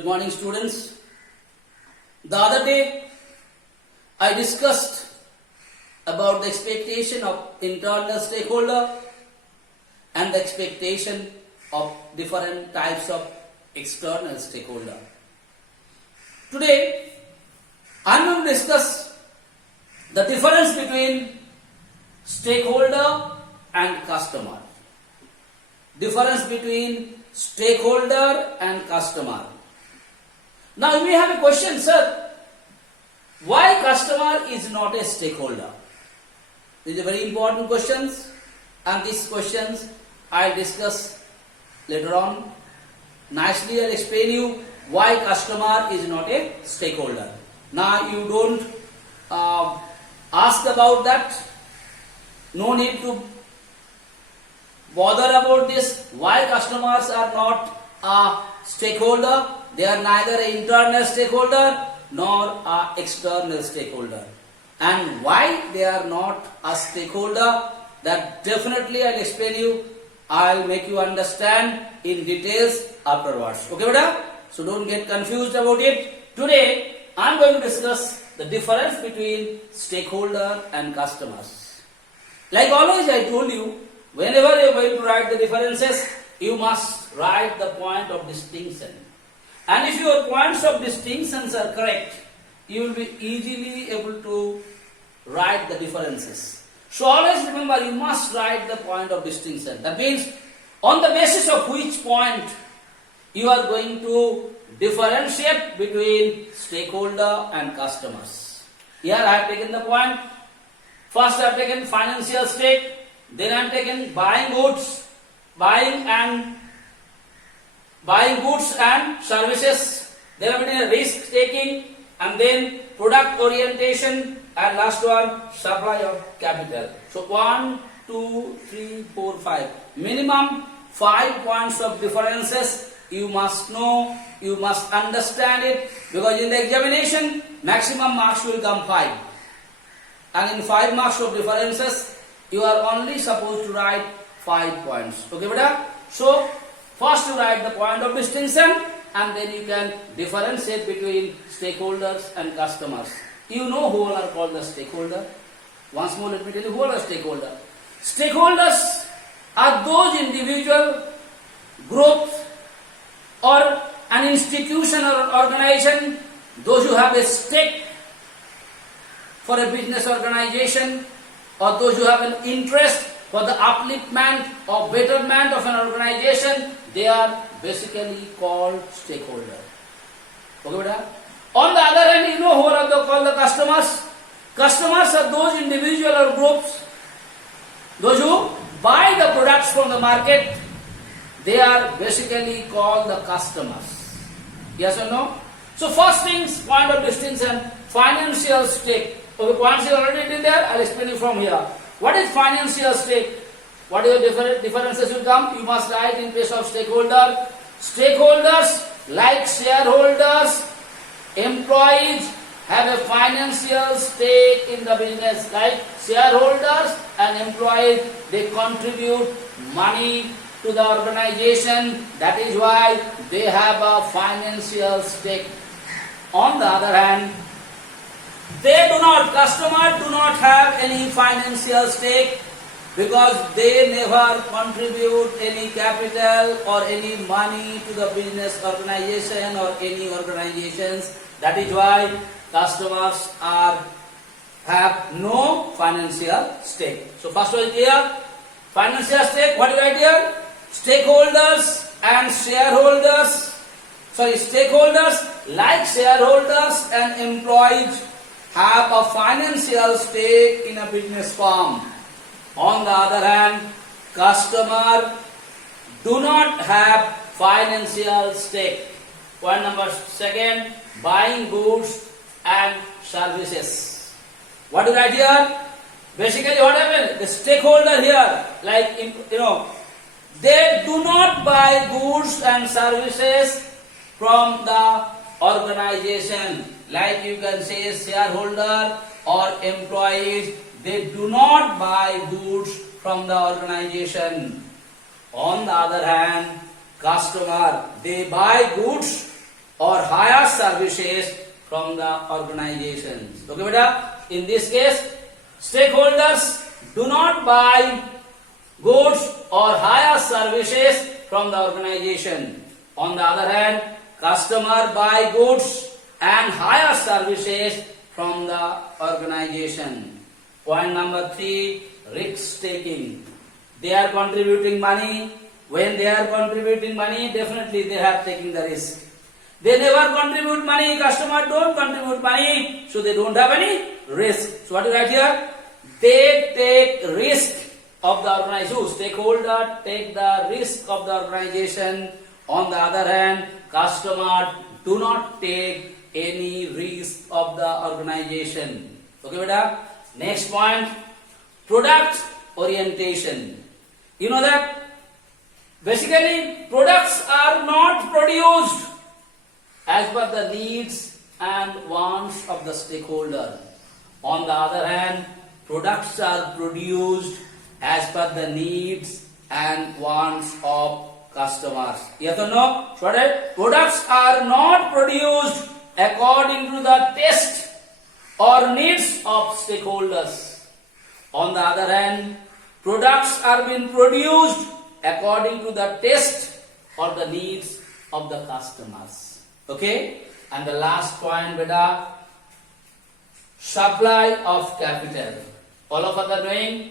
Good morning, students. The other day I discussed about the expectation of internal stakeholder and the expectation of different types of external stakeholder. Today I am going to discuss the difference between stakeholder and customer. Difference between stakeholder and customer. Now you may have a question, sir, why customer is not a stakeholder? These are very important questions, and these questions I'll discuss later on. Nicely I'll explain you why customer is not a stakeholder. Now you don't ask about that. No need to bother about this. Why customers are not a stakeholder? They are neither an internal stakeholder nor an external stakeholder. And why they are not a stakeholder, that definitely I'll explain you. I'll make you understand in details afterwards. Okay, beta? So don't get confused about it. Today I'm going to discuss the difference between stakeholder and customers. Like always I told you, whenever you're going to write the differences, you must write the point of distinction. And if your points of distinctions are correct, you will be easily able to write the differences. So always remember, you must write the point of distinction. That means on the basis of which point you are going to differentiate between stakeholder and customers. Here I have taken the point. First I have taken financial stake, then I have taken buying goods and services, then I have taken risk taking, and then product orientation, and last one, supply of capital. So 1, 2, 3, 4, 5. Minimum 5 points of differences you must know, you must understand it, because in the examination maximum marks will come 5. And in 5 marks of differences you are only supposed to write 5 points. Okay, beta? So first you write the point of distinction, and then you can differentiate between stakeholders and customers. You know who all are called the stakeholder. Once more let me tell you who are the stakeholder. Stakeholders are those individual groups or an institution or organization, those who have a stake for a business organization, or those who have an interest for the upliftment or betterment of an organization, they are basically called stakeholder. Okay, beta? On the other hand, you know who are called the customers. Customers are those individual or groups, those who buy the products from the market. They are basically called the customers. Yes or no? So first things, point of distinction, financial stake. Okay, points you already did there, I'll explain you from here. What is financial stake? What are your differences will come? You must write in place of stakeholder. Stakeholders, like shareholders, employees, have a financial stake in the business. Like shareholders and employees, they contribute money to the organization. That is why they have a financial stake. On the other hand, customers do not have any financial stake, because they never contribute any capital or any money to the business organization or any organizations. That is why customers have no financial stake. So first one is here, financial stake. What do you write here? Stakeholders and shareholders. Stakeholders like shareholders and employees have a financial stake in a business firm. On the other hand, customers do not have financial stake. Point number second, buying goods and services. What do you write here? Basically what happens? The stakeholder here, like they do not buy goods and services from the organization. Like you can say shareholder or employees, they do not buy goods from the organization. On the other hand, customer, they buy goods or services from the organizations. Okay, beta? In this case, stakeholders do not buy goods or hire services from the organization. On the other hand, customer buy goods and hire services from the organization. Point number 3, risk taking. They are contributing money. When they are contributing money, definitely they are taking the risk. They never contribute money, customer don't contribute money, so they don't have any risk. So what do you write here? They take risk of the organization. Stakeholder take the risk of the organization. On the other hand, customer do not take any risk of the organization. Okay, beta? Next point, product orientation. You know that basically products are not produced as per the needs and wants of the stakeholder. On the other hand, products are produced as per the needs and wants of customers. Yes or no? Products are not produced according to the taste or needs of stakeholders. On the other hand, products are being produced according to the taste or the needs of the customers. Okay? And the last point, beta, supply of capital. All of us are knowing,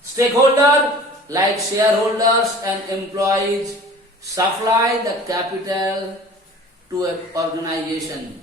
stakeholder like shareholders and employees supply the capital to an organization.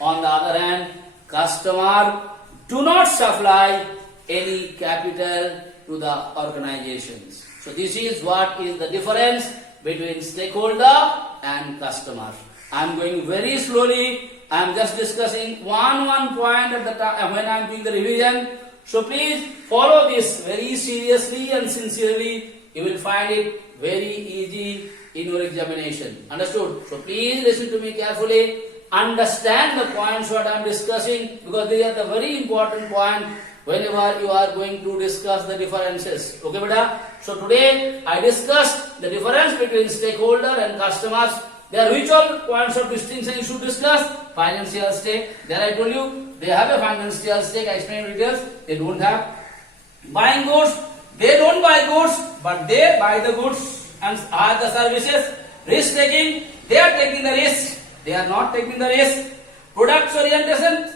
On the other hand, customer do not supply any capital to the organizations. So this is what is the difference between stakeholder and customer. I am going very slowly. I am just discussing one point at the time when I am doing the revision. So please follow this very seriously and sincerely. You will find it very easy in your examination. Understood? So please listen to me carefully. Understand the points what I am discussing, because they are the very important point whenever you are going to discuss the differences. Okay, beta? So today I discussed the difference between stakeholder and customers. There are which all points of distinction you should discuss? Financial stake. There I told you they have a financial stake. I explained details. They don't have. Buying goods. They don't buy goods, but they buy the goods and hire the services. Risk taking. They are taking the risk. They are not taking the risk. Products orientation.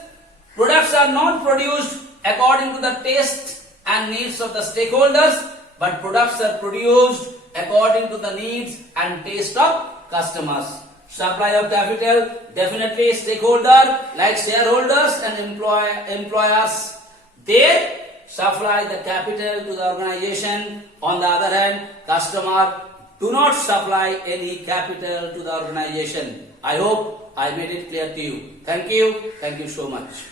Products are not produced according to the taste and needs of the stakeholders, but products are produced according to the needs and taste of customers. Supply of capital, definitely stakeholder like shareholders and employers. They supply the capital to the organization. On the other hand, customer do not supply any capital to the organization. I hope I made it clear to you. Thank you. Thank you so much.